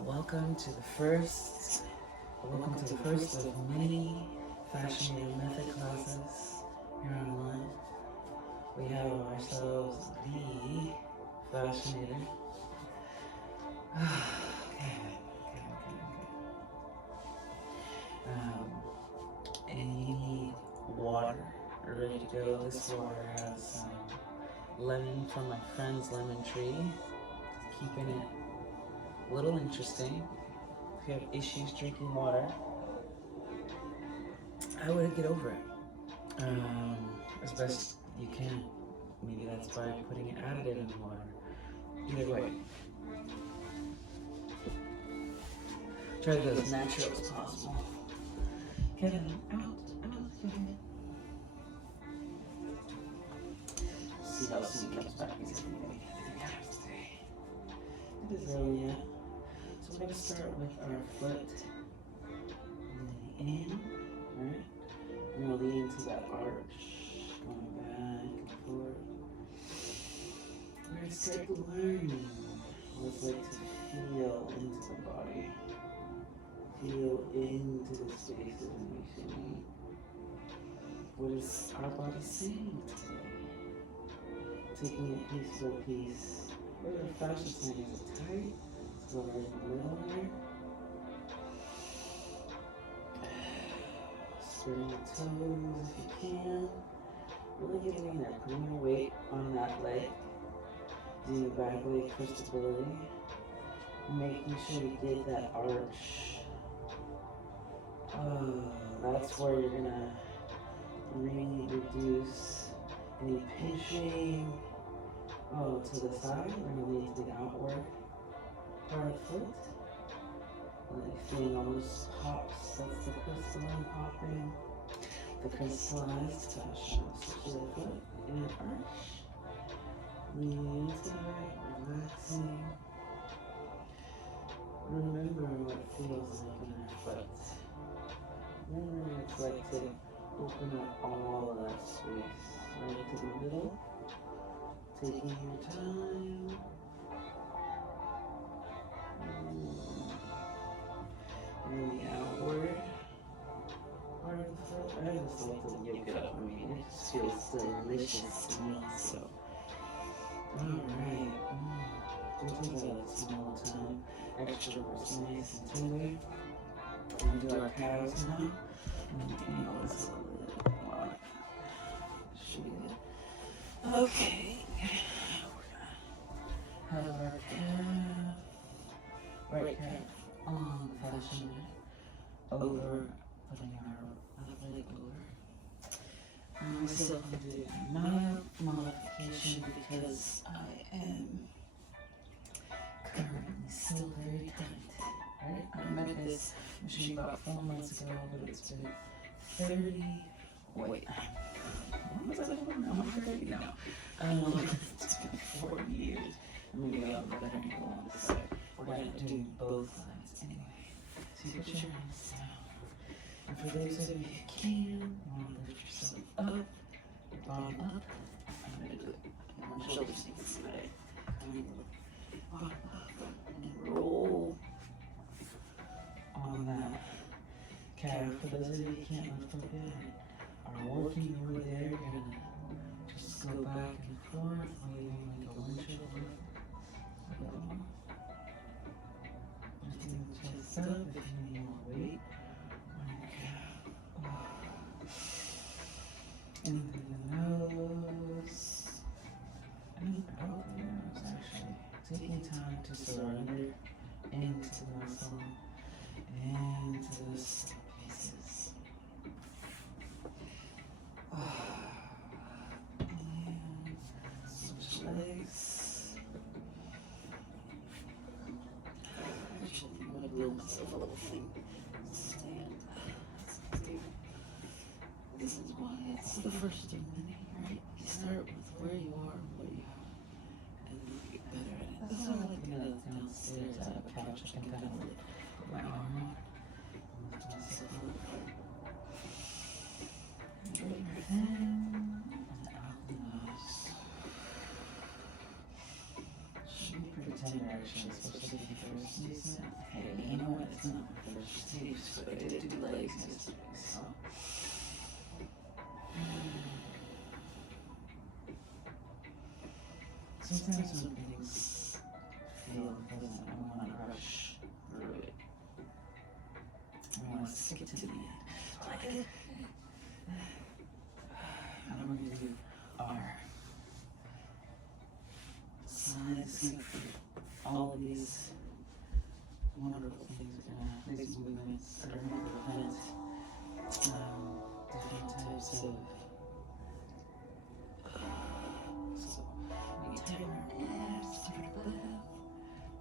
Welcome to the first of many Fascianator Method classes here online. We have ourselves the Fascianator. Okay. And you need water ready to go. This water has lemon from my friend's lemon tree, keeping it a little interesting. If you have issues drinking water, I would get over it as best you can. Maybe that's by putting an additive in the water. Either way, try to go as natural as possible. Kevin, out, Kevin. See how soon he comes back. He's going to be today. It is early yet. So we're going to start with our foot in, right? We're going to lean into that arch, going back and forth. We're going to start learning what it's like to feel into the body. Feel into the spaces in between. What is our body saying today? Taking it piece by piece. Where the fascia saying is it tight? It's right in the middle here. Spreading the toes if you can. Really getting in there, putting your weight on that leg. Using the back leg for stability. Making sure you get that arch. That's where you're gonna really reduce any pinching. To the side, we're gonna lean to the outward part of the foot. Like feeling almost pops, that's the crystalline popping. The crystallized fascia, such the foot in an arch. Leaning into it, relaxing. Remember what it feels like in our foot. Remember what it's like to open up all of that space, right to the middle, taking your time. And then the outward part of the foot. I just like to yoke it up. I mean, it just feels delicious to me, so. Alright. Sometimes I like to spend a little time. Extra is nice and tender. We're going to do our calves now. Angle this a little bit more. Okay. We're going to have our calf, right calf on the fascia mat, over, putting our left leg over. I myself did a mild modification because I am currently still very tight. Right? I met this machine about 4 months ago, but it's been 30. Wait. What was I doing? I'm 30 now. It's been 40 years. Maybe I'll have a better angle on this side. We're going to do both sides anyway. So you put your hands down. And for those of you who can, you want to lift yourself up, your bottom up. I'm going to do it. My shoulders need to see that. Bottom up and roll on that calf. For those of you who can't lift up yet, are working over there, you're going to just go back and forth, leaving like a windshield lift. Lifting the chest up if you need more weight on your calf. In through the nose. And out the nose, actually. Taking time to surrender into the muscle, into those pieces. And switch legs. Actually, I'm going to build myself a little thing. Stand. This is why it's the first of many, right? You start with where you are, what you have, and then you get better at it. That's why I like to go downstairs. I have a couch. I can kind of put my arm on. Lift myself up. Breathe in and out the nose. Should be pretty tender actually, especially if you first use it. sometimes when things feel pleasant, I want to rush through it. I want to stick it to the end. And we're going to do our side all of these wonderful things, these movements that are going to prevent different types of so we tighten our ears to the left,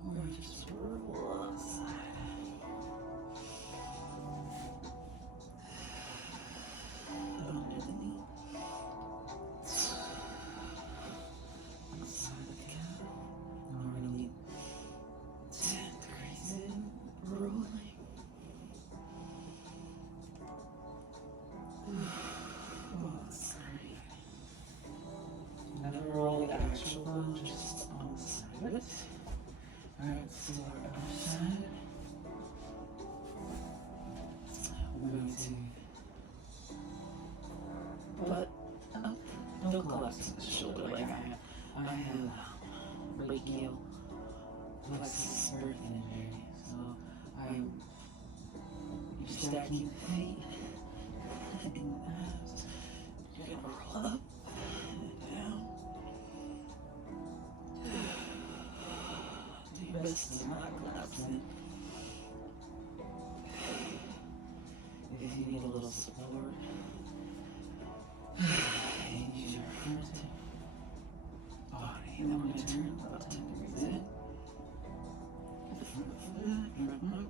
or just roll alongside. Under the knee. Inside the calf. Normally 10 degrees in, rolling. Oh, that's great. Never roll the actual bone, just on the side of it. Alright, let's do our other side. We're going to butt up. Don't collapse the shoulder like I have brachial plexus birth injury. So you're stacking the feet and the abs. You're gonna roll up and down. Do your best to not collapse in. If you need a little support, use your front body. And then we're going to turn about 10 degrees in. Front foot, front up.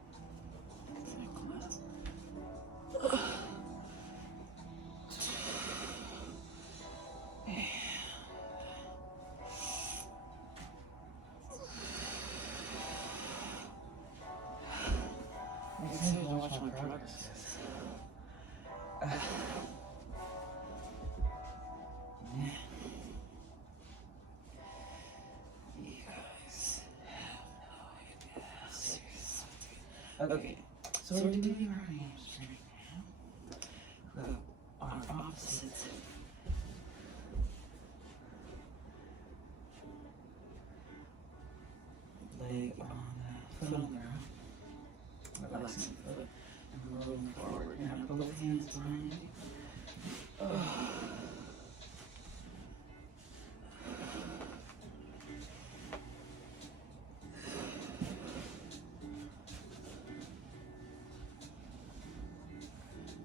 I'm excited to watch my progress. Okay, so we're doing our hamstring now. Our opposite leg on the foot on the ground. Relaxing the foot and rolling forward. We're gonna have both hands behind you.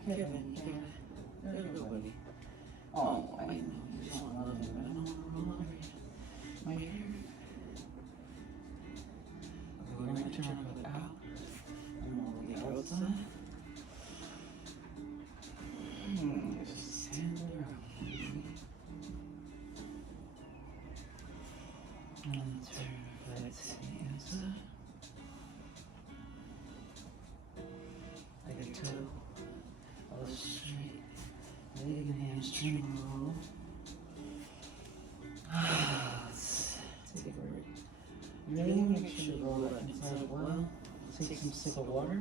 Kevin, everybody. Oh, I know you just want to love me, but I don't want to roll over my hair. Okay, we're going to turn our foot out and roll the outside. Just stand around. And turn our foot to the inside. Like a toe. Straight leg and hamstring roll. Let's take a break. Really make sure you roll that inside well. Take some sip of water.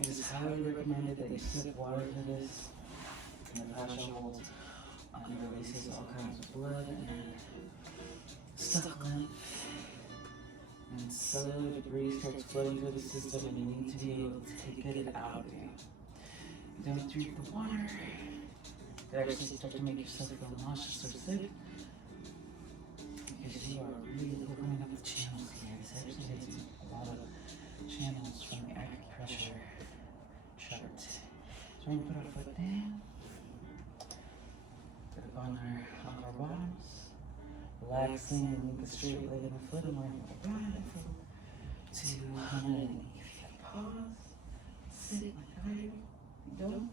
It is highly recommended that you sip water for this. And the fascia holds releases all kinds of blood and stuck lymph. And cellular debris starts floating through the system, and you need to be able to get it out of you. Don't drink the water. It actually starts to make yourself feel nauseous or sick, because you are really opening up the channels here. This actually hits a lot of channels from the acupressure chart. So we're going to put our foot down, put it on our bottoms. Relaxing and leave the straight leg and the foot, and we're going to ride for 280. Pause, sit like I don't,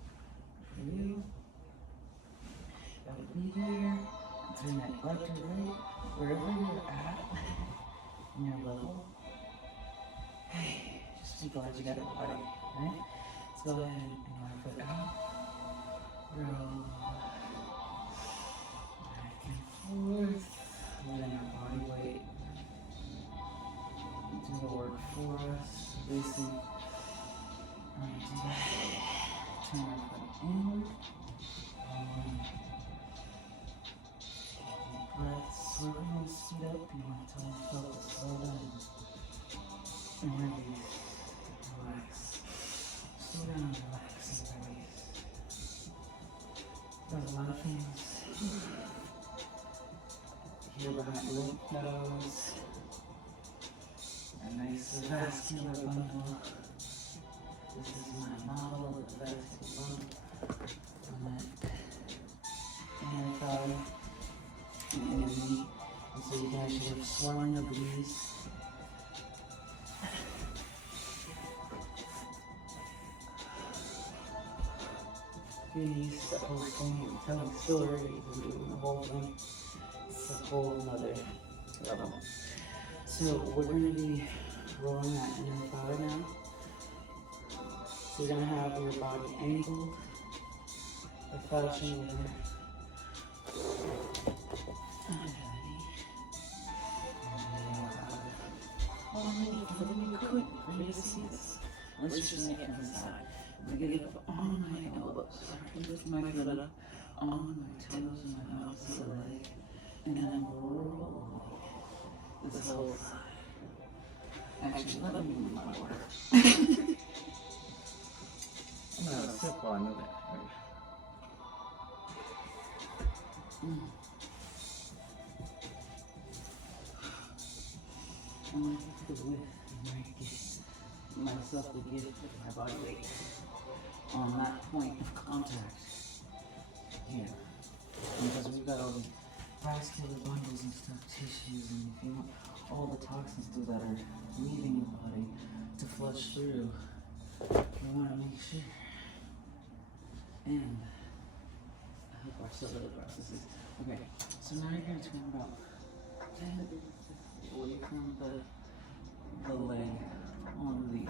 for you. Gotta be here, turn that left to right, wherever you're at in your level. Hey, just be glad you got it body, right? Let's go ahead and our foot out, roll, back and forth. Letting our body weight do the work for us, releasing onto that. Turn our foot So if you want to speed up, you want to tell yourself to slow down and release. Relax. Slow down, relax, and release. There's a lot of things here behind the lymph nodes. A nice vascular bundle. This is my model of the vascular bundle. On that inner thigh and inner knee. And so you can actually have swelling of the knees. Your knees, that whole thing, I'm telling you, still ready to do the whole thing. It's a whole nother level. So we're going to be rolling that inner thigh now. So you're going to have your body angled, the fascianator. For the new equipment for me to see this. Let's just make it from the side. I'm going to get up on my elbows. Lift my foot up on my toes and my opposite leg. And then I'm rolling this whole side. Actually, let me move my water. I'm going to sip while I move it. I want to take the width and give myself the gift of my body weight on that point of contact here. Because we've got all the vascular bundles and stuff, tissues, and if you want all the toxins that are leaving your body to flush through, we want to make sure and help our cellular processes. Okay, so now you're going to turn about 10 degrees away from the leg on the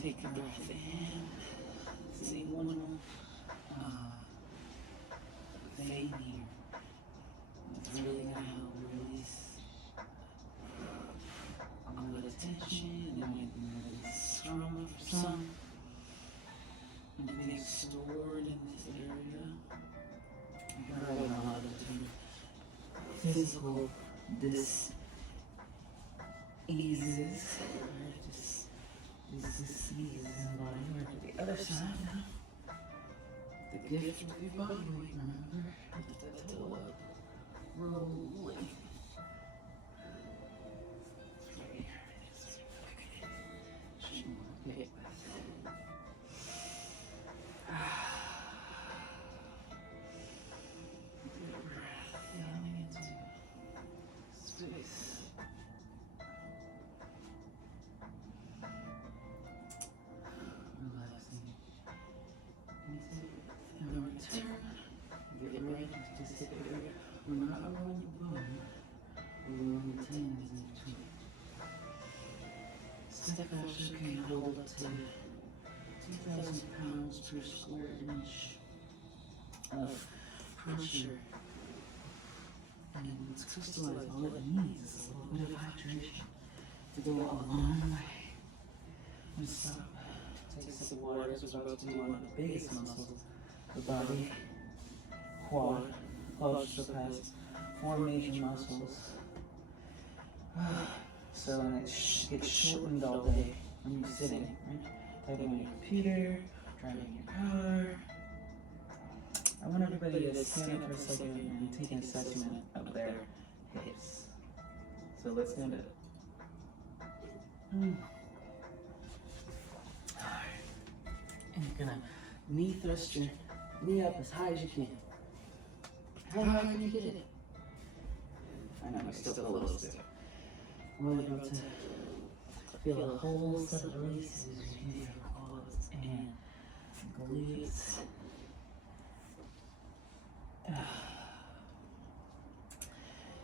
take a breath in. See one vein here. It's really going to help release a little tension and make me release trauma for some. Anything stored in this area. I got a lot of physical diseases. Just these diseases in the body. We're to the other side now. The gift of your body weight, remember? Lift that toe up. Rolling. Okay. We're not rolling the bone, we're rolling the tendons in between. Step fascia can hold up to 2,000 pounds per square inch of pressure. And it's crystallized. All it needs is a little bit of hydration to go a long way. I'm going to stop, take a sip of water because we're about to do one of the biggest muscles of the body, quad. Quad surpass 4 major muscles. So when it gets shortened all day when you're sitting, right? Typing on your computer, driving your car. I want everybody to stand up for a second and take an assessment of their hips. So let's stand up. Alright. And you're gonna knee thrust your knee up as high as you can. How high can you get it? I know, I still feel a little stiff. We're about to feel a whole set of releases in your quads and glutes.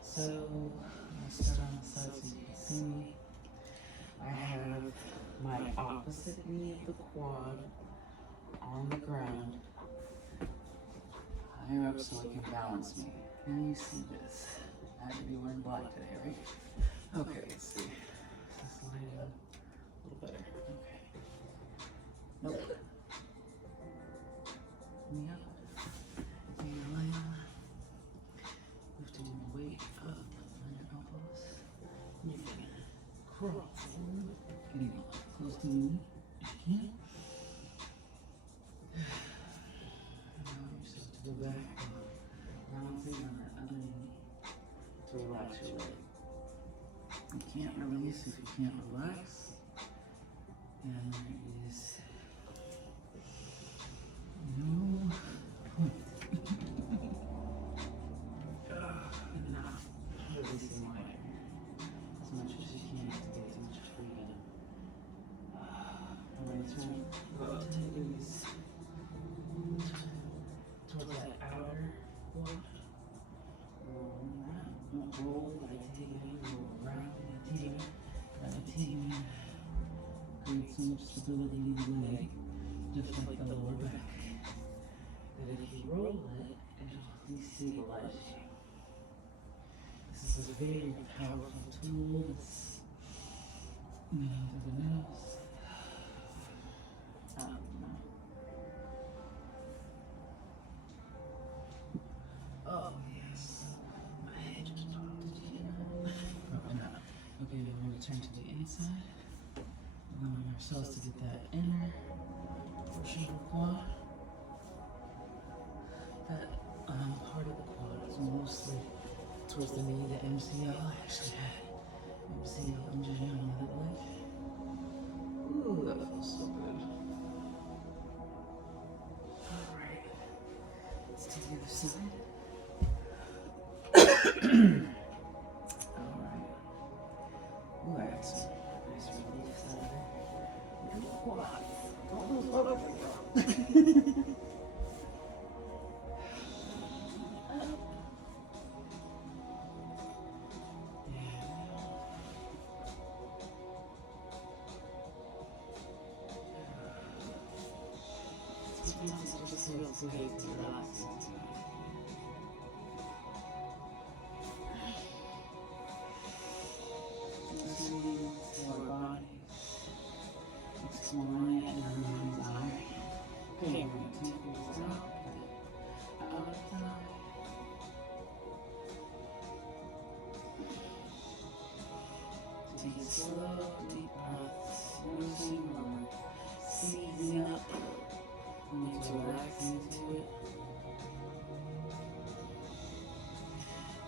So, I'm going to start on the side so you can see me. I have my opposite knee of the quad on the ground. Higher up so it can balance me. Can you see this? I should be wearing black today, right? Okay, let's see. Is this lighting up a little better? Okay. Nope. release if you can't relax. And there is no point in not releasing water as much as you can to get as much freedom. I'm going to turn about 10 degrees towards that outer block. Roll around. Don't roll like taking, roll around like taking. Create so much stability in the leg, just like the lower back, that if you roll it, it'll destabilize you. This is a very powerful tool that's into the nose. Oh yes, my head just popped. Did you hear that? Probably not. Okay, then we're going to turn to the inside. Allowing ourselves to get that inner portion of the quad. That part of the quad is mostly towards the knee, the MCL. I actually had MCL injury on the other leg. Ooh, that feels so good. Alright, let's do the other side. Alright. Ooh, I got some nice relief out of there. Quad. Don't lose blood over here. Just feels good to relax. Listening to our body, exploring it in our mind's eye. Okay, we're going to take this out of the eye. Take slow, deep breaths, noticing or seizing up. Need to relax into it.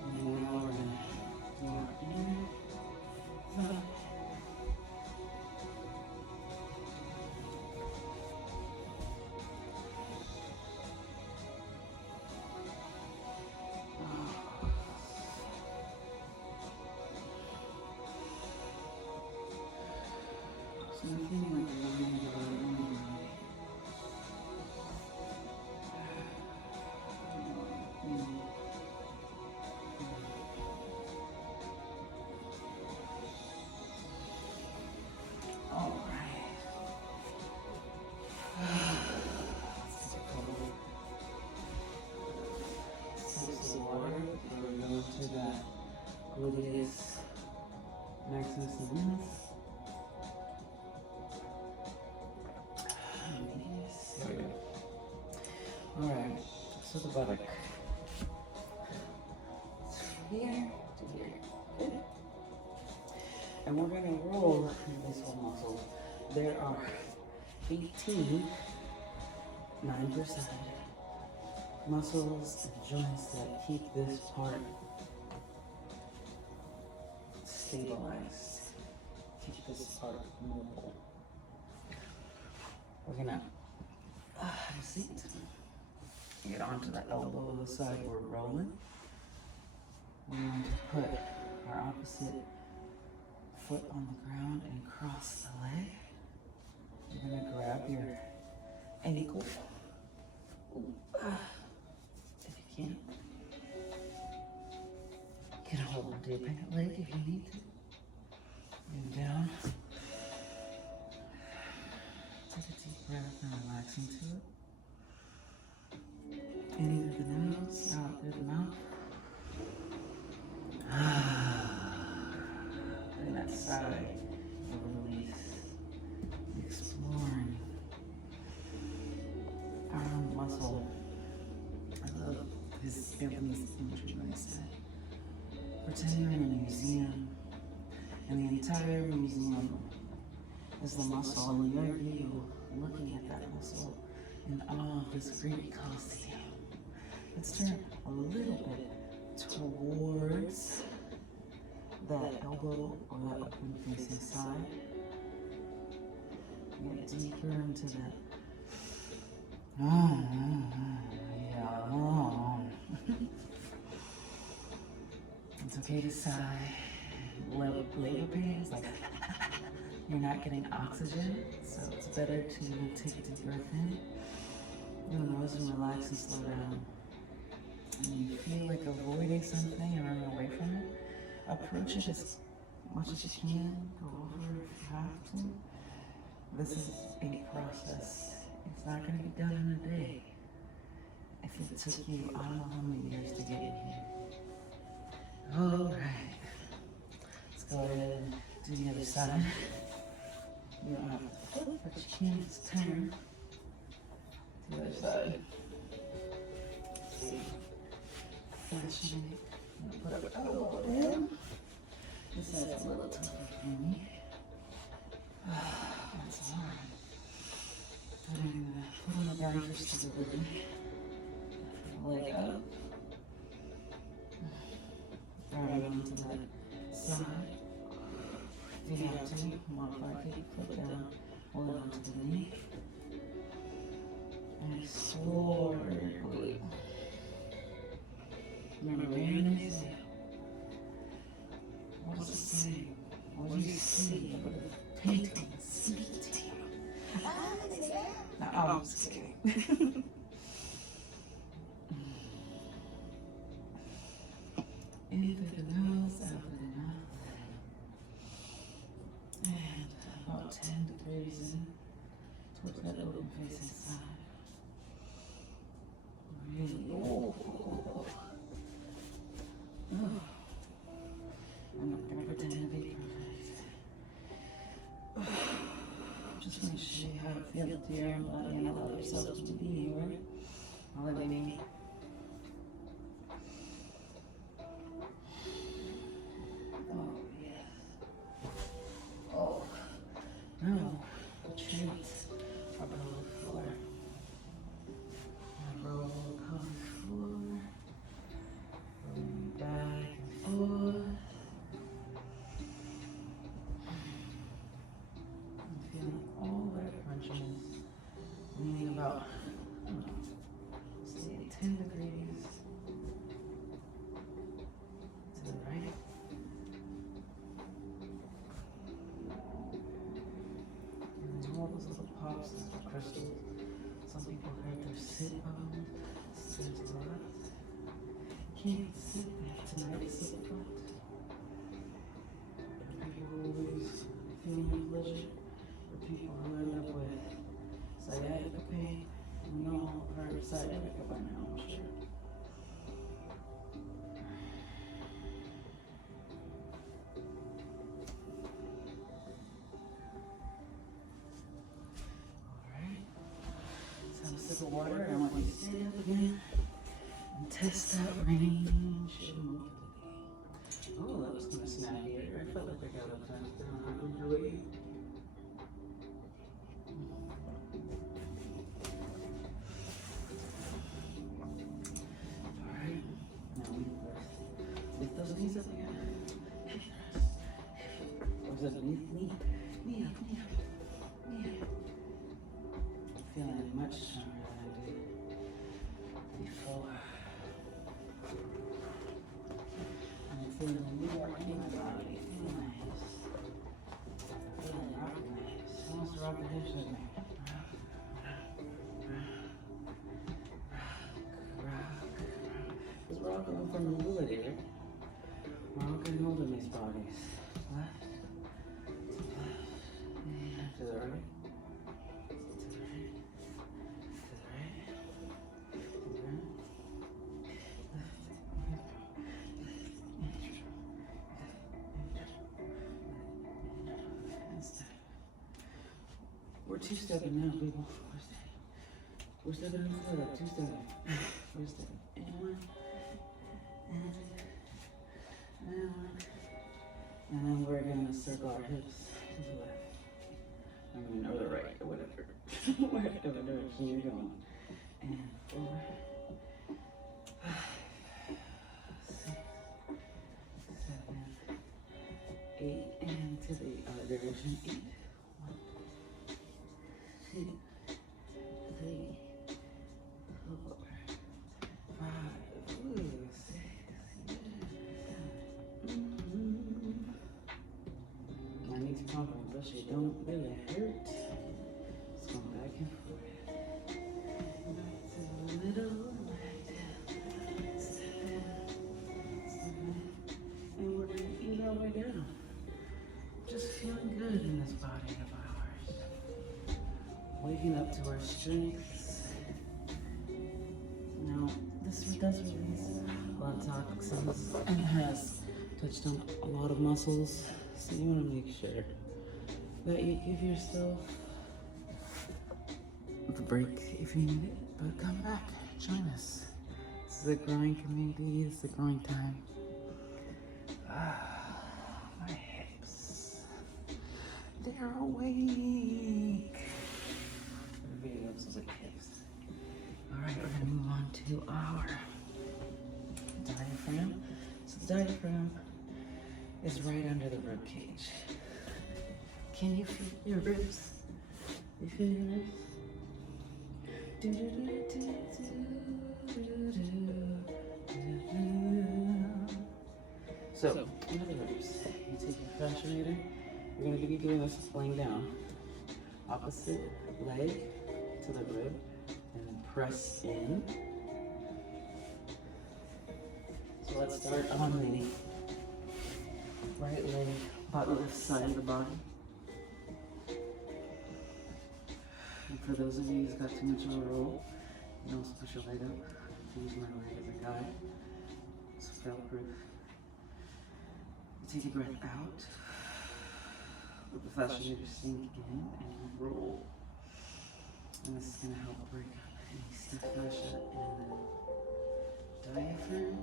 And now we're going to go in. So I'm feeling like a line of our gluteus maximus and minimus. There we go. Alright, so the buttock. From here to here. Good. And we're going to roll this whole muscle. There are 18, 9 per side, muscles and joints that keep this part stabilized, keep this part mobile. We're gonna have a seat, get onto the elbow of the side we're rolling. We're going to put our opposite foot on the ground and cross the leg. You're gonna grab your ankle, if you can. Get a hold onto your pant leg if you need to. And down. Take a deep breath and relax into it. In through the nose, out through the mouth. And that side of release. Exploring our own muscle. I love his Anthony's imagery when he said, pretend you're in a museum, and the entire museum is the muscle, and you're you looking at that muscle in all of this great Colosseum. Let's turn a little bit towards that elbow or that open facing side. Get deeper into that. It's okay to sigh. Labor pains, like you're not getting oxygen, so it's better to take a deep breath in, nose and relax and slow down. And you feel like avoiding something and running away from it, approach it as much as you can, go over it if you have to. This is a process. It's not going to be done in a day. If it took you, I don't know how many years to get here. All right. Let's go ahead and do the other side. You don't have to flip, but you can just turn to the other side. Let's see. Fascianator. Put up elbow down. This side's a little tougher for me. That's hard. But I'm going to put on the ground for stability. Leg up. Right onto that side. If you have to, modify kick, flip down, hold on to the knee. And explore your glute. Remember, man is it. What does it say? What do you see? Painting, speak to you. No, I'm just kidding. In through the nose, out through the mouth. And about 10 degrees in towards that open facing side. Really, I'm not going to pretend to be perfect. Just make sure you have a feel to your own body and allow yourself to be here. Allow me. Oh, yes. Oh, no. Retreat above the floor. Roll across the floor. Rolling back and forth. Leaning about, say 10 degrees to the right. And then all those little pops, little crystals. Some people hurt their sit bones, sit to the left. Can't sit there tonight, sit front. People who always feeling pleasure, or people who end up with sciatica pain. We all heard of sciatica by now, I'm sure. Alright. Let's have a sip of water. I want you to stand up again and test that range of mobility. Oh, that was kind of snappy. I felt like I got up fast down. I didn't really. Lift those knees up again. Or is that knee up. I'm feeling much stronger than I did before. I'm feeling more in my body. Feeling nice. Feeling nice. Almost rock the hips with me. Because we're all going for mobility, right? We're all getting hold of these bodies. Left to left, and to the right, to the right, to the right, to the right, left, we're two-stepping now, people. We're stepping into the two-stepping. We're stepping in one, and then we're gonna circle our hips to the left. Or the right, or whatever. Whatever direction you're going. And 4, 5, 6, 7, Then it hurt. It's going back and forth. Back to the middle, back down, step down, step down. And we're going to eat our way down. Just feeling good in this body of ours. Waking up to our strengths. Now, this does release a lot of toxins and has touched on a lot of muscles. So you want to make sure that you give yourself the break if you need it. But come back, join us. This is a growing community. It's a growing time. My hips, they're awake. Everybody loves those hips. All right, we're gonna move on to our diaphragm. So the diaphragm is right under the rib cage. Can you feel your ribs? You feel your ribs? So, in other words, you take your fascianator, you're going to be doing this laying down. Opposite leg to the rib, and press in. So let's start on the right leg, left side of the body. And for those of you who's got too much of a roll, you can also push your leg up. Use my leg as a guide. It's fail proof. Take a breath out. Let the fascianator sink in and roll. And this is going to help break up any stiff fascia in the diaphragm.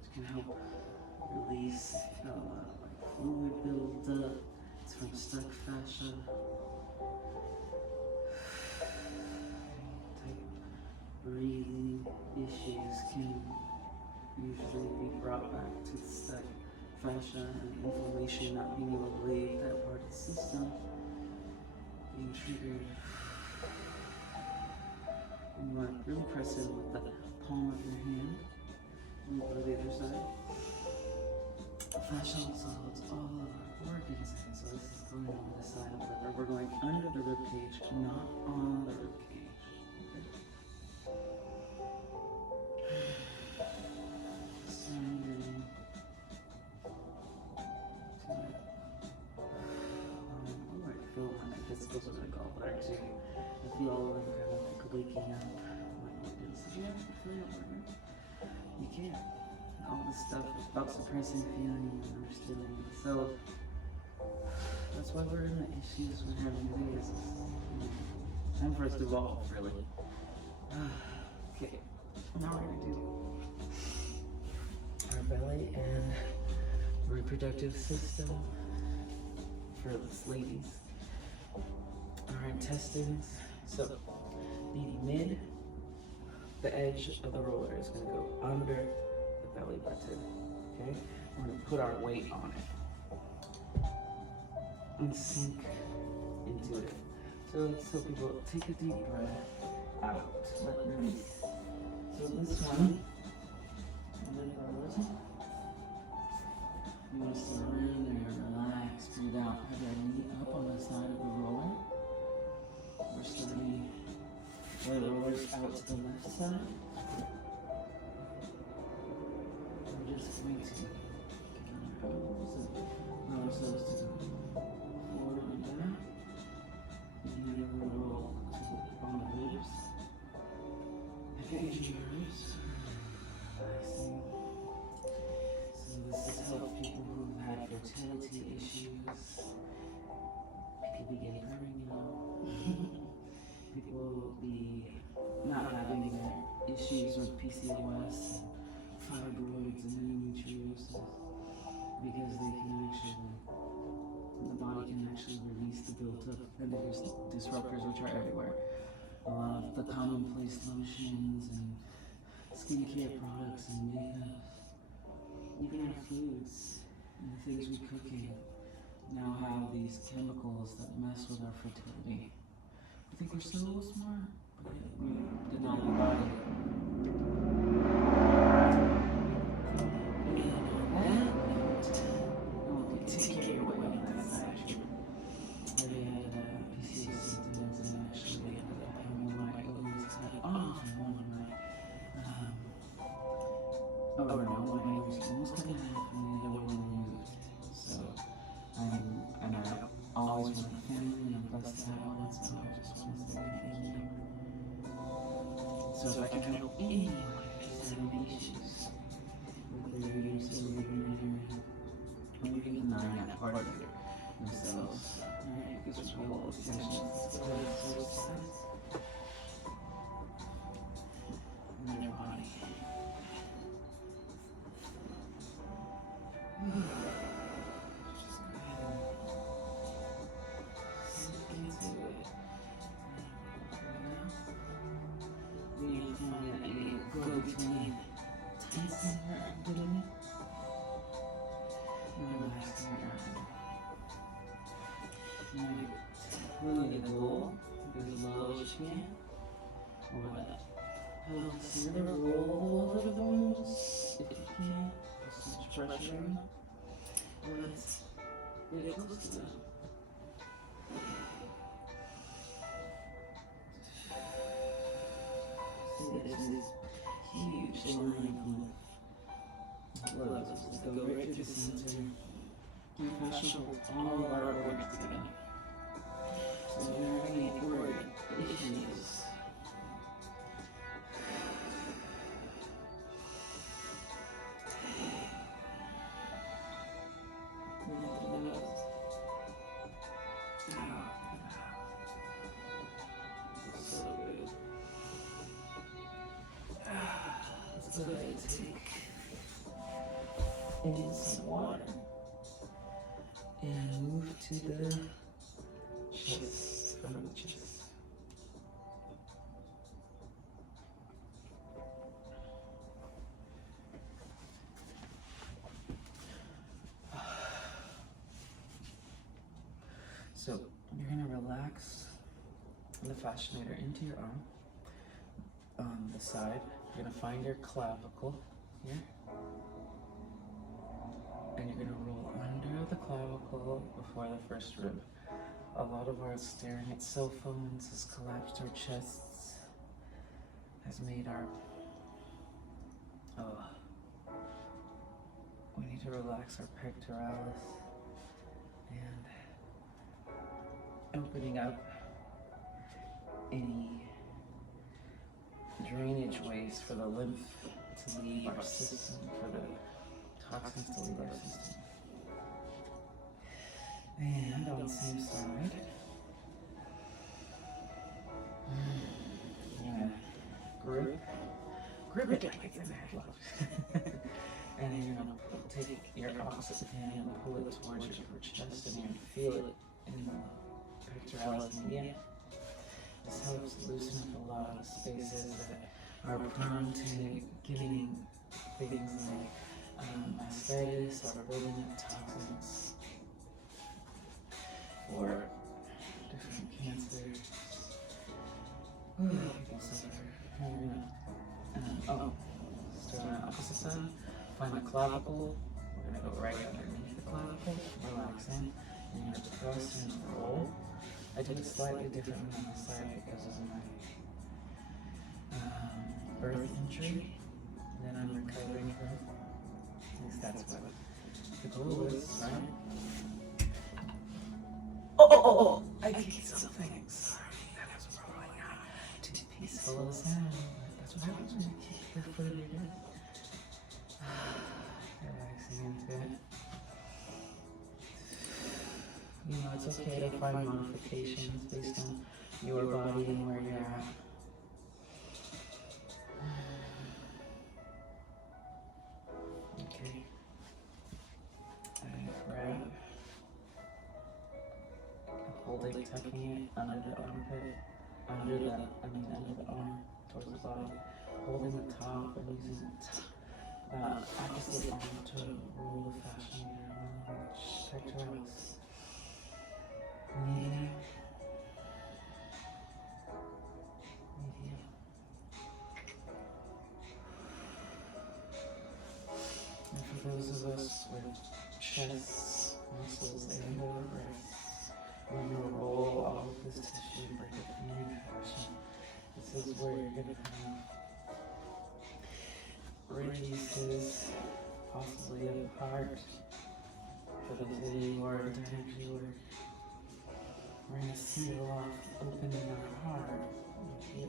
It's going to help release a lot of fluid build up. It's from stuck fascia. Tight breathing issues can usually be brought back to the stuck fascia and inflammation, not being able to leave that part of the system, being triggered. You want to really press in with the palm of your hand. And go to the other side. Fascia also holds all of our organs in, so this is going on the side of the liver. We're going under the rib cage, not on the rib cage. Those are my gallbladder too. I feel all of them kind of like waking up. I'm like, what is it? Yeah, feel your organ. You can't. All this stuff is about suppressing feeling and understanding. So that's why we're in the issues we're having today. Is time for us to evolve, really. Okay, now we're gonna do our belly and reproductive system for us ladies. Our intestines. So the the edge of the roller is going to go under the belly button. Okay, we're going to put our weight on it and sink into it. So people take a deep breath out, let it release. So this one, you want to surrender, relax, breathe out. Have your knee up on the side of the roller. We're starting the rollers out to the left side. We're just going to allow ourselves to go forward and back. And then we'll roll on the ribs. Engage your ribs. Relaxing. So this has helped people who've had fertility issues. People begin pregnant. People will be not having their issues with PCOS, fibroids, and endometriosis because they can actually, the body can actually release the built-up endocrine disruptors, which are everywhere. A lot of the commonplace lotions and skincare products and makeup, even our foods and the things we cook in now have these chemicals that mess with our fertility. I think we're so smart, but we deny the body. Take care of your weight on that side. Oh no, my nose is almost cut in half and the other one removed. So and I always want a family and I'm blessed to have one, so I just want to say thank you. So if I can help anyone who's having issues with their uterus or urinary, or even not part of themselves, right? Because we're all extensions of both sides in their body. Just go ahead and sink into it. When you find that you go between tensing your abdomen and relaxing your abdomen. Really the goal is as low as you can. Or that pelvis never roll over the bones if you can. Put so much pressure on them. Or let's get close to them. See, there's this huge line of blood vessels that go right through the center. And the fascia holds all of our organs together. So if you're having any organ issues, so good. Let's go ahead and take in some water and move to the chest, from the chest. So you're going to relax the fascianator into your arm on the side. You're going to find your clavicle here. And you're going to roll under the clavicle before the first rib. A lot of our staring at cell phones has collapsed our chests, has made our... we need to relax our pectoralis and opening up any drainage ways for the lymph to leave our system, for the toxins to leave our system. And on the same side, you're gonna grip it like it's a headlock. And then you're gonna take your opposite hand and pull it towards your chest, and you're gonna feel it in the pectoralis median. This helps loosen up a lot of spaces that are prone to giving things like mastitis or building up toxins for different cancers. People suffer. And you're gonna, start on the opposite side. Find the clavicle. We're gonna go right underneath the clavicle. Relax in. And you're gonna press and roll. I did it slightly differently on this side because of my birth injury. And then I'm recovering from it. At least that's what the goal is, right? I kicked something. Sorry, that was probably not too peaceful of a sound. That's what happens when you kick the foot of your bed. Relaxing into it. You know, it's okay to find modifications based on your body and where you're at. Okay. And grab. Holding, tucking it under the armpit, under the arm, towards the body. Holding the top and using the opposite arm to roll the fascianator along the pectoralis. Medium. And for those of us with chest muscles and or breasts, when you roll all of this tissue, break it from your fascia, this is where you're going to have releases, possibly of the heart, for those of you who are into energy work. We're going to seal off opening our heart,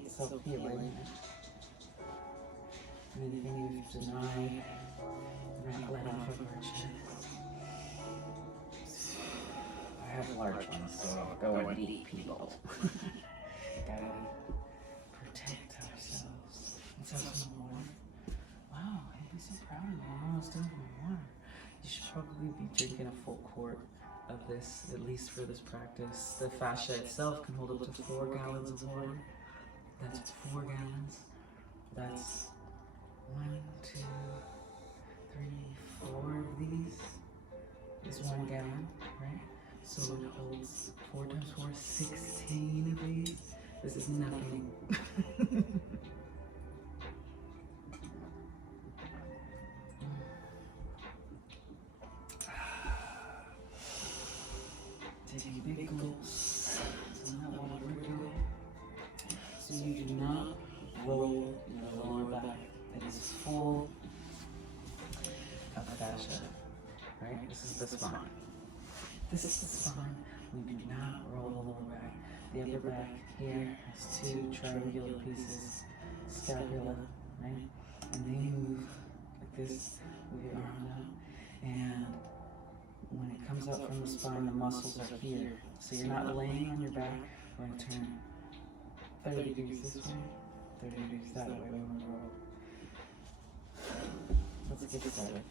self-healing. Anything you've denied, not let off of our chest. I have large ones, so I'll go and eat people. Gotta protect ourselves. Let's have some water. Wow, I'd be so proud of you. I'm almost done with my water. You should probably be drinking a full quart of this, at least for this practice. The fascia itself can hold up to 4 gallons of water. That's 4 gallons. That's 1, 2, 3, 4 of these is 1 gallon, right? So it holds 4 times 4, 16 of these. This is nothing. Taking big gulps. So that water wiggle. So you do not roll your lower back. It is full of fascia, right? This is the spine. This is the spine. We do not roll the lower back. The upper back here has 2 triangular pieces, scapula, right? And they move like this, move your arm out. And when it comes up from the spine, the muscles are here. So you're not laying on your back. We're going to turn 30 degrees this way, 30 degrees that way when we roll. Let's get started.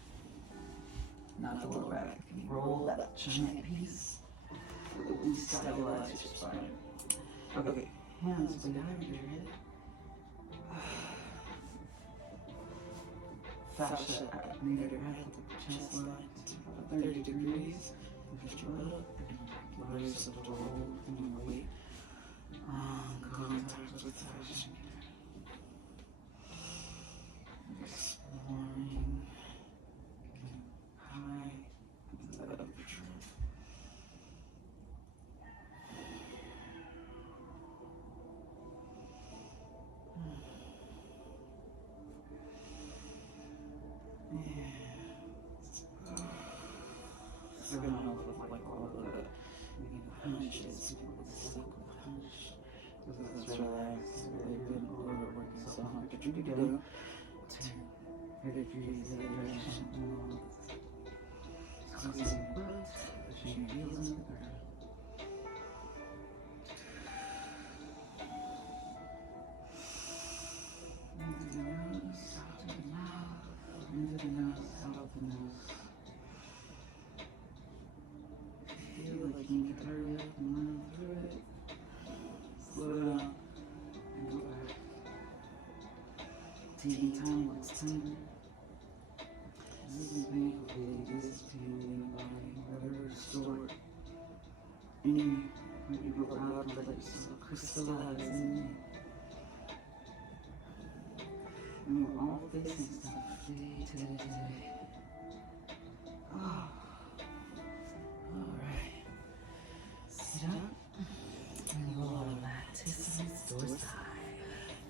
Not the lower back. If you roll that giant piece, it will destabilize your spine. Okay, hands behind your head. Fascia near your head, chest line to 30 degrees. Lift your butt up and raise up the roll and your weight on contact with the fascia. Exploring high into the upper tree. So I don't know if like all of the hunches, people would sleep with hunch. Because that's relaxed, really good overworking so hard. But you do go to 30 degrees the other direction. Squeezing your butt, pushing your heels into the ground. Into the nose, out to the mouth, into the nose, out of the nose. Feel like you need to hurry up and run through it. Slow down and go back. Taking time looks tender. This isn't painful, baby. This is pain in the body. Whatever restored. Any what you go out and let yourself crystallize in you. And we're all facing stuff day to day. Oh. Alright. Sit up and roll latissimus dorsi.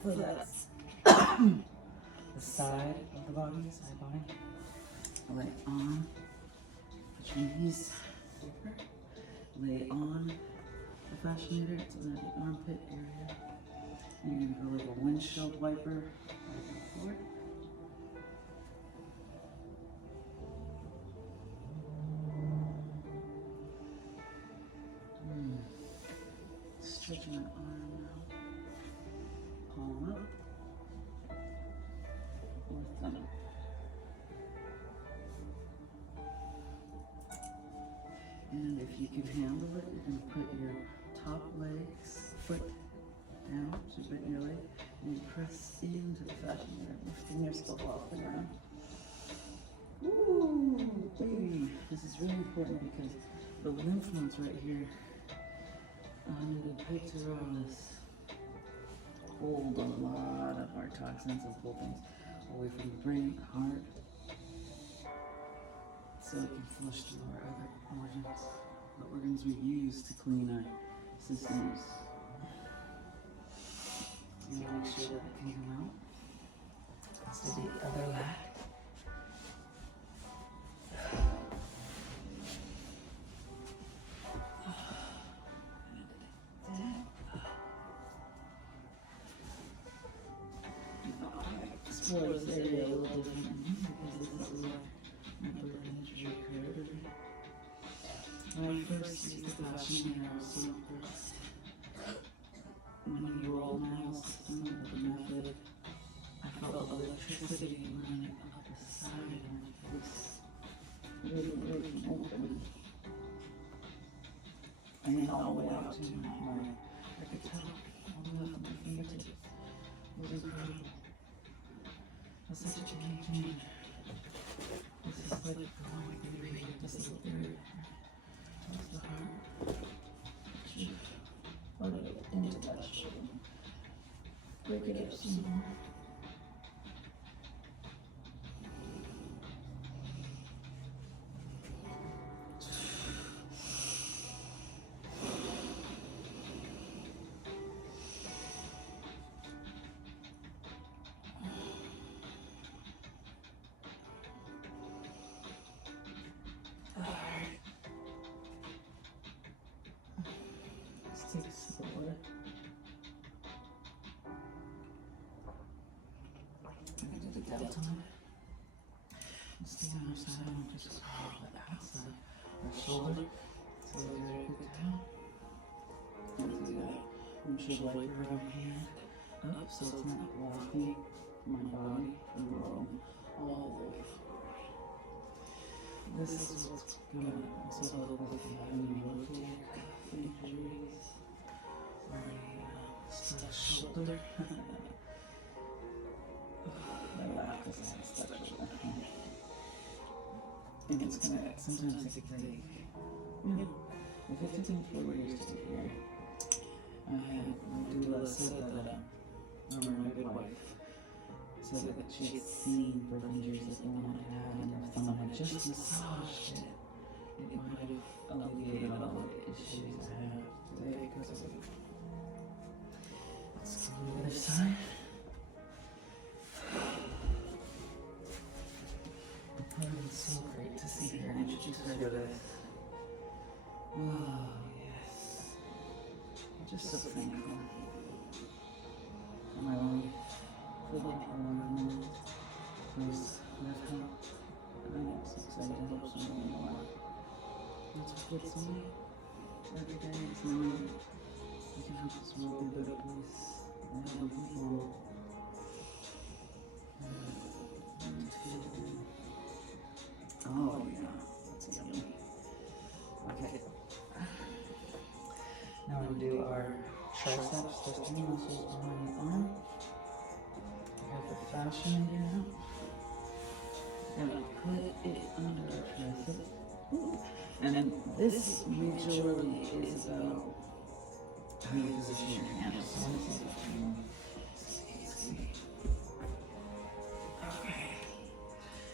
So that's the side of the body, side body. Lay on, put your knees over, lay on the fasciator, it's in the armpit area. And you're gonna go like a windshield wiper, back and forth. Stretching that arm out, palm up, or thumb. And if you can handle it, you're going to put your top leg's foot down, so bend your leg, and press into the fasciator, lifting your skull off the ground. Ooh, baby, this is really important because the lymph nodes right here under the pectoralis hold a lot of our toxins and pull things away from the brain, heart, so it can flush through our other organs, the organs we use to clean our systems. You make sure that can come out. to the other leg. Explore this area a little differently because this is where my birth imagery occurred. When I first used the Fascianator, I was so impressed. When you roll my whole system with the method, I felt electricity running up the side of my face, really open, and then all the way out to my heart. I could tell all the way up my fingertips. It was incredible. It was such a game changer. This is like going through here. This is what they're. That's the heart. Or into that shoulder. Break it up some more. Let's take a sip of water. The delta. Let's stay on our side and just crawl the outside. Our shoulder. So we're very good down. Let's do that. I'm just wiper our hand up so it's not blocking my body from rolling all the way forward. This is what's going to also help if you have any rotator cuff injuries or any stuck shoulder. My laugh is not stuck shoulder. And it's going to, sometimes it can take, if it took me 4 years to get here, my doula said that, or my good wife, said that she had seen birth injuries that the woman had had, and if someone had just massaged it, it might have alleviated all the issues I have today because of it. Let's go to the other side. It's so great to see her and introduce her to this. Oh, yes. I'm just so thankful for my life, for the people I've known, who's left help. And I'm so excited to help someone more. That's what gets me every day, is knowing that we can help this world be a better place and help people. And feel. Oh, yeah, that's yummy. Okay. Now we're going to do our triceps. There's 3 muscles behind the arm. We have the fascianator now. We're going to put it under our triceps. And then this majority is about how you position your hands. So this is okay.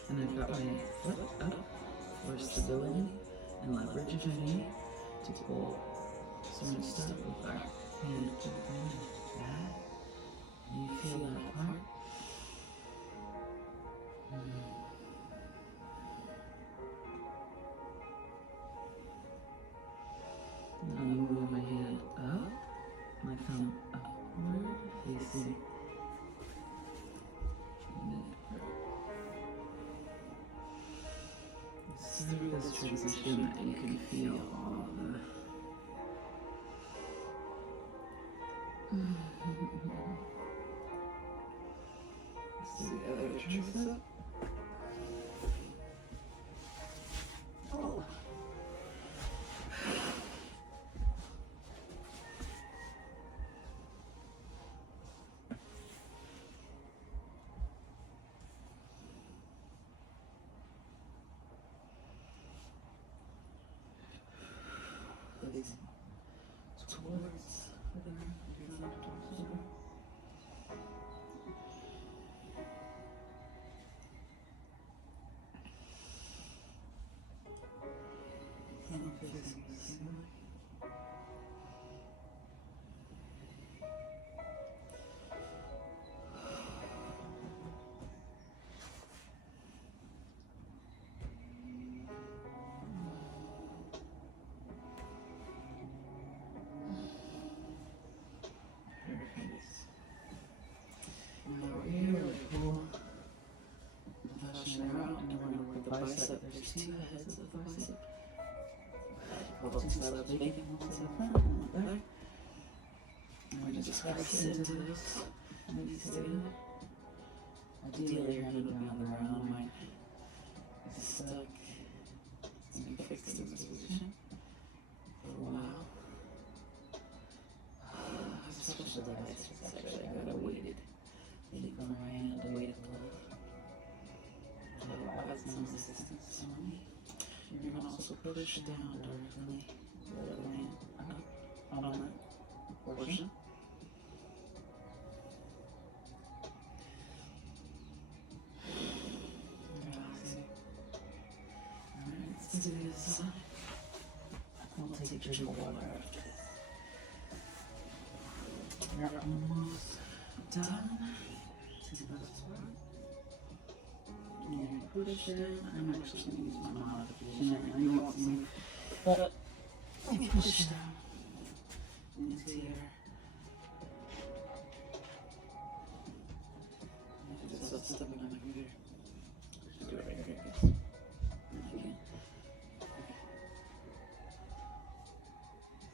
And I've got my foot up for stability and leverage if I need to pull. So we're going to start with our hand open like that. And you feel that part. Now I'm moving my hand up, my thumb upward, facing midward. It's through this transition that you can feel all of the let's do the other tricep. Oh. Towards the torso. bicep, there's two heads of the bicep. Pull two slabs vacant, one to the front, one back. And we're just press into those. And then stay there. Ideally, your hand would be on the ground. Mine is stuck. It's going to be fixed in this position for a while. Special device. Actually, I got a weighted thing on my hand, a weighted glove. Provides some resistance on me. You can also push down directly the other hand up on that portion. Alright, let's do the other side. We'll take a drink of water after this. We're almost done. To the left side. And push down. I'm actually going to use my modification right now. You won't see me. But let me push down into here. Just step in my computer. Just do it right here. If you can.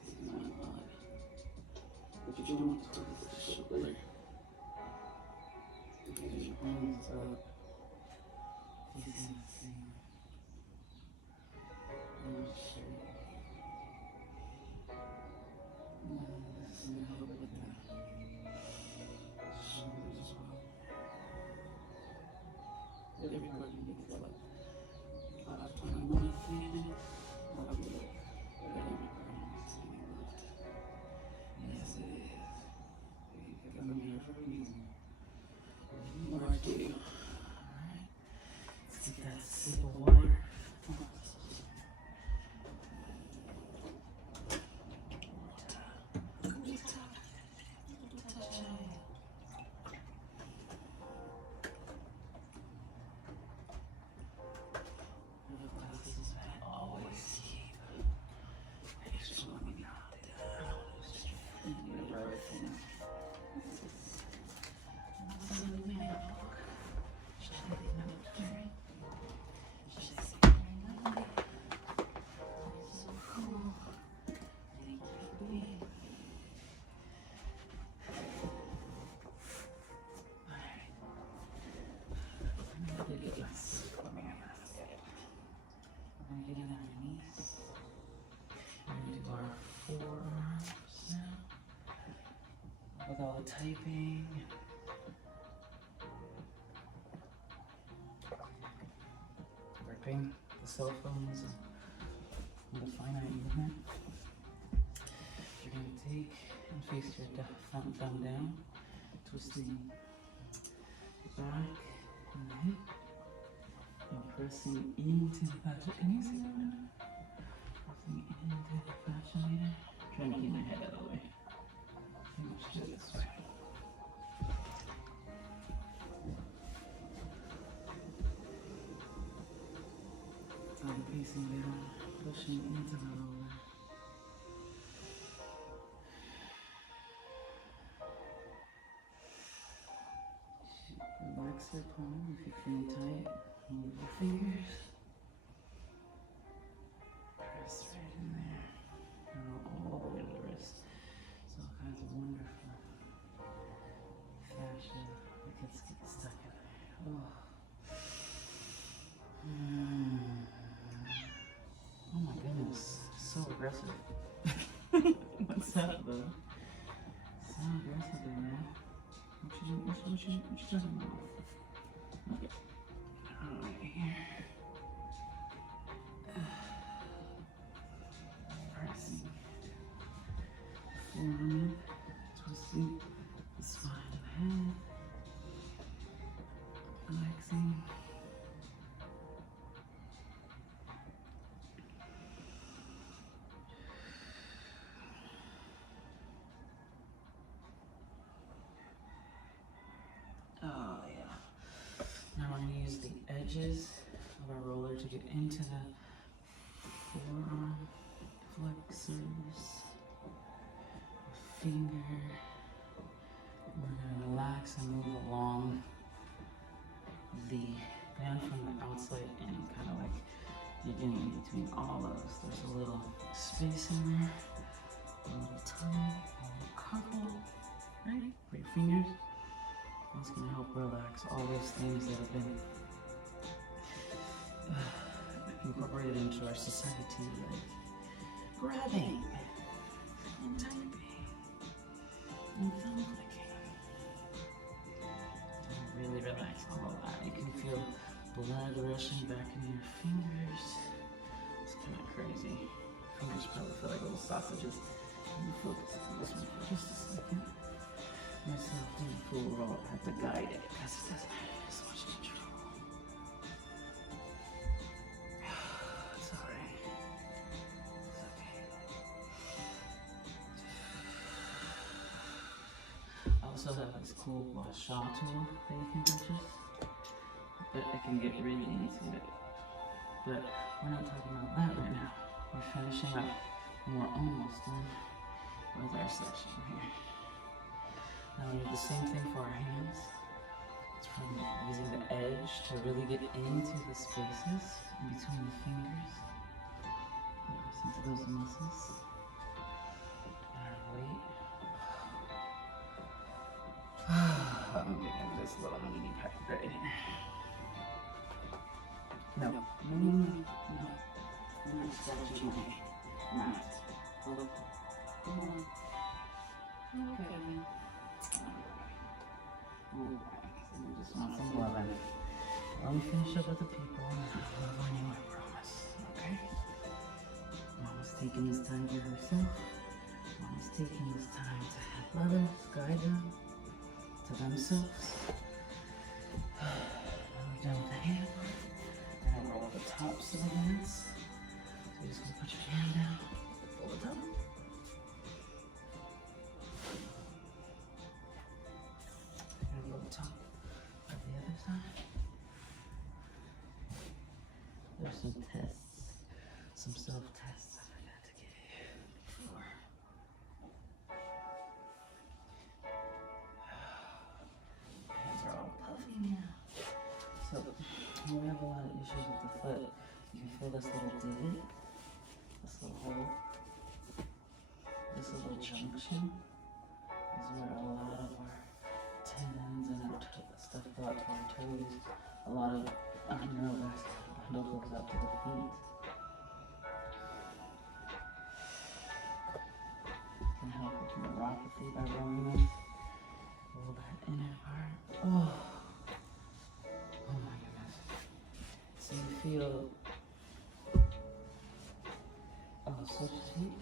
This is my body. But you don't want to twist the shoulder. Because your arms up. Facing the same. And straight. And this is going to help with that. Shoulders as well. Every part you need to like 21 thing. I'll be like, every part needs to be left. Yes, it is. I'm here for a reason. More I do. Alright. Let's get that sip of water. Getting on your knees. We're going to do our forearms now. With all the typing. Gripping the cell phones with a finite movement. You're going to take and face your front thumb down, twisting back and the hip. And pressing into the fascia. Can you see that right now? Pressing into the fascianator. Trying to keep my head out of the way. I think I should do it this way. I'm facing down, pushing into the roller. Relax your palm if you're feeling tight. Move your fingers. Press right in there. And all the way to the wrist. So all kinds of wonderful fascia that gets stuck in there. Oh my goodness. So aggressive. What's that though? So aggressive though, man. What you talking about? Okay. Right here. Pressing the forearm, twisting the spine of the head, relaxing. Oh yeah. Now we're going to use the edges of our roller to get into the forearm flexors, finger. We're going to relax and move along the band from the outside in, kind of You're getting in between all those. There's a little space in there, a little tummy, a little couple, right? For your fingers. That's going to help relax all those things that have been incorporated into our society, like grabbing and typing and thumb clicking. And really relax all of that. You can feel blood rushing back in your fingers. It's kind of crazy. Fingers probably feel like little sausages. Let me focus on this one for just a second. Myself didn't fool around. I have to guide it because it doesn't have as much control. It's alright. It's okay. I also have this cool Shaw tool that you can purchase, but I can get really into it. But we're not talking about that right now. We're finishing up, and we're almost done with our section here. Now we do the same thing for our hands. It's from using the edge to really get into the spaces in between the fingers. Into those muscles. And our weight. I'm getting this little mini pack right here. No. I'm not stretching my mat. Come on. Okay. We just want some loving. Let me finish up with the people and I'll love on you, I promise. Okay? Mama's taking this time for herself. Mama's taking this time to help others, guide them to themselves. Now we're done with the hand. Then I'll roll the tops of the hands. So you're just gonna put your hand down, pull it up. There's some tests, some self-tests I forgot to give you before. Hands are all puffy now. So, when we have a lot of issues with the foot, you can feel this little divot, this little hole, this little junction is where a lot of our tendons and our stuff go out to our toes. A lot of neurovascular goes out to the feet. Can help with neuropathy by rolling them. Roll that inner part. Oh my goodness. So you feel so sweet.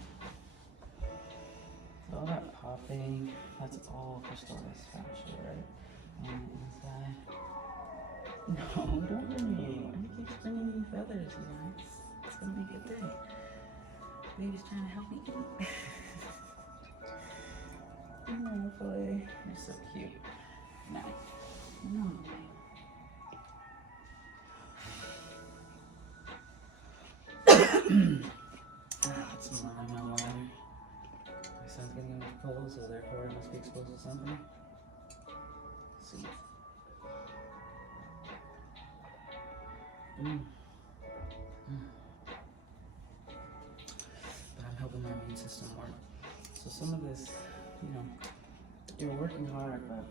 So all that popping, that's all crystallized fascia, right? On the inside. No, don't worry. Why do you keep spinning your feathers, you guys? It's gonna be a good day. Baby's trying to help me eat. Oh boy, you're so cute. Nice. No. That's more on my water. My son's getting enough cold, so therefore I must be exposed to something. See. But I'm helping my immune system work. So some of this, you're working hard, but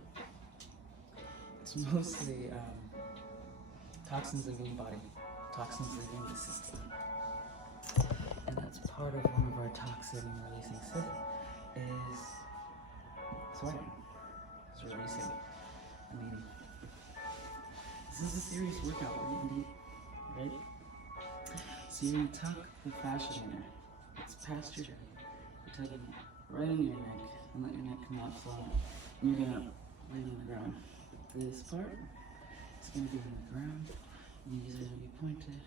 it's mostly toxins leaving the body, toxins leaving the system. And that's part of one of our toxin releasing is sweating. It's releasing. I mean, this is a serious workout, right? So you're gonna tuck the fascianator. It's past your head. You're tucking it right in your neck and let your neck come out flat. And you're gonna lay on the ground. This part is gonna be on the ground. Knees are gonna be pointed.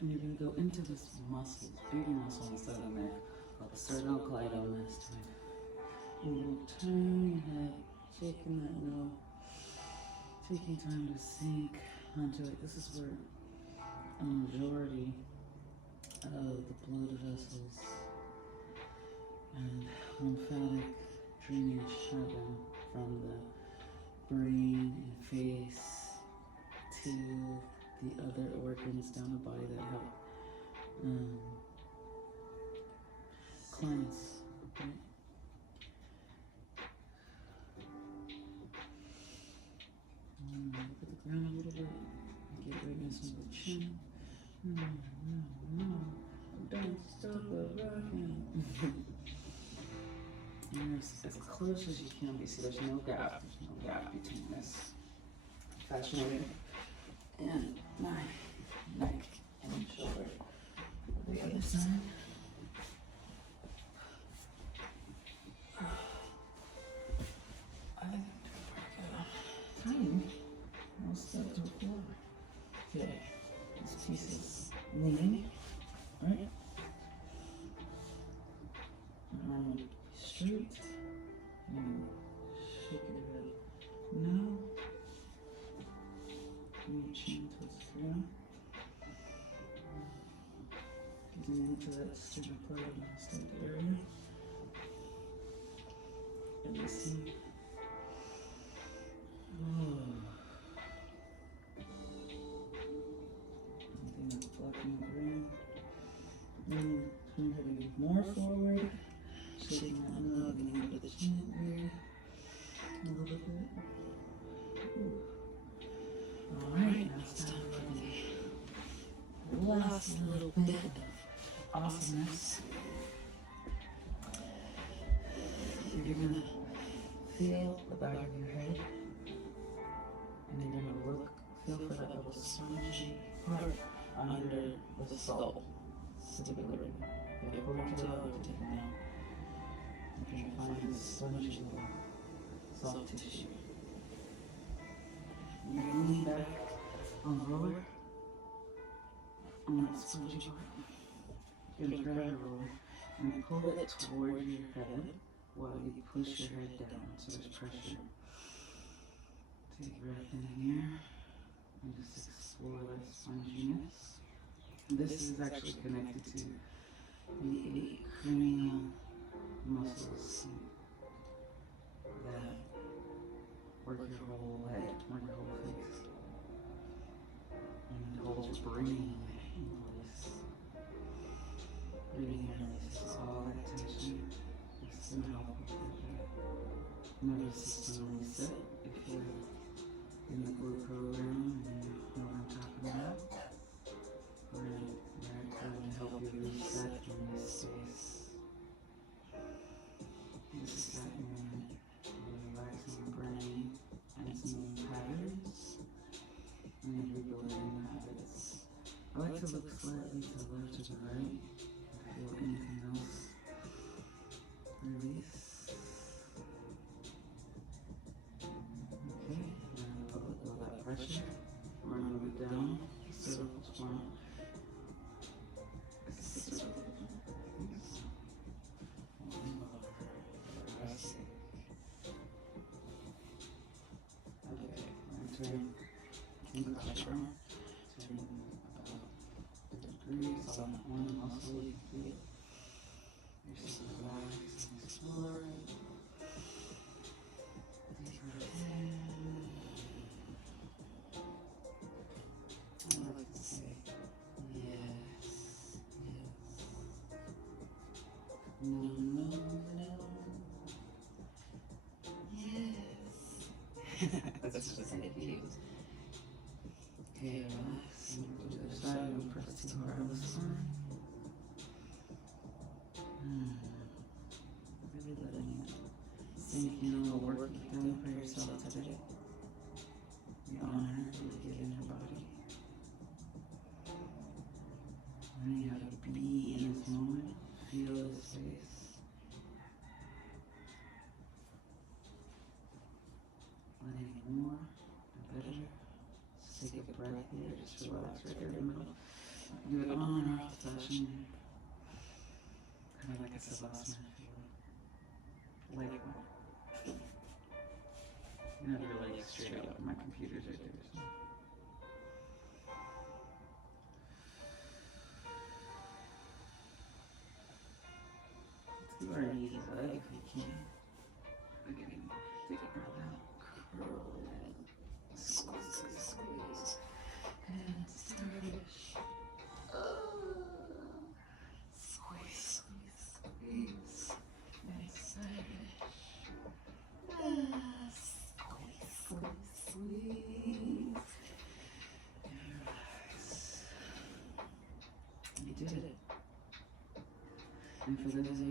And you're gonna go into this muscle, this big muscle inside the neck, called the sternocleidomastoid. And you're gonna turn your head, shaking that nose, taking time to sink onto it. This is where a majority of the blood vessels and lymphatic drainage happen from the brain and face to the other organs down the body that help cleanse. Right? Look at the ground a little bit. Get awareness on the chin. No, don't stop the rocking. And as close as you can be. See, there's no gap. There's no gap between this fasciator and my neck and shoulder. The other side. Tiny. I'll start to floor. Okay. This piece is leaning. Right? Arm will be straight. And shake your head. No. Bring your chin towards the ground. Getting into that stupid part of the stomach area. Releasing. Anything that's blocking the brain. Then turn your head more forward. Shaking that nub and into the chin area. A little bit. Alright, now it's time for the last little bit of awesomeness. You're gonna feel the back of your head, and then you're gonna feel for that little spongy part under the skull. Stability. If you're going to take it down, you're gonna find this spongy little soft tissue. You're gonna lean back on the roller, on that spongy part. You're gonna grab the roller and pull it toward your head while you push your head down, so there's pressure. Take a breath in here and just explore that sponginess. This is actually connected to the 8 cranial muscles that work your whole head, work your whole face, and it holds your brain in place. Breathing in releases all that tension. This can help with that nervous system reset if you're in the glue program and you know what I'm talking about. We're trying to help you reset in this space. This is that moment. Relaxing the brain and its new patterns, and then rebuilding new habits. I like to look slightly to the left or the right. Feel anything else. Release. Okay, and let go of that pressure. We're going to move down. Circles form. Turn the collar, turn about 50 degrees on that one muscle you feel. You're just relaxed and exploring. Deep breath in. I like to say, yes, yes. No, no, no. Yes. That's just an excuse. Okay, relax. And go to the other side and press too hard on the spine. Really letting it sink in all the work you've done for yourself today. The honor you give in your body. Learning how to be in this moment. Feel this space. Letting more and better. Just take a breath here, just relax right there in the middle. Do it on or off the fashion. Kind of like I said last night. Like what? You have your legs straight up. My computer's right there. So. Let's do our knees up if we can. Again, take a breath out. Curl and squeeze, squeeze. And for those of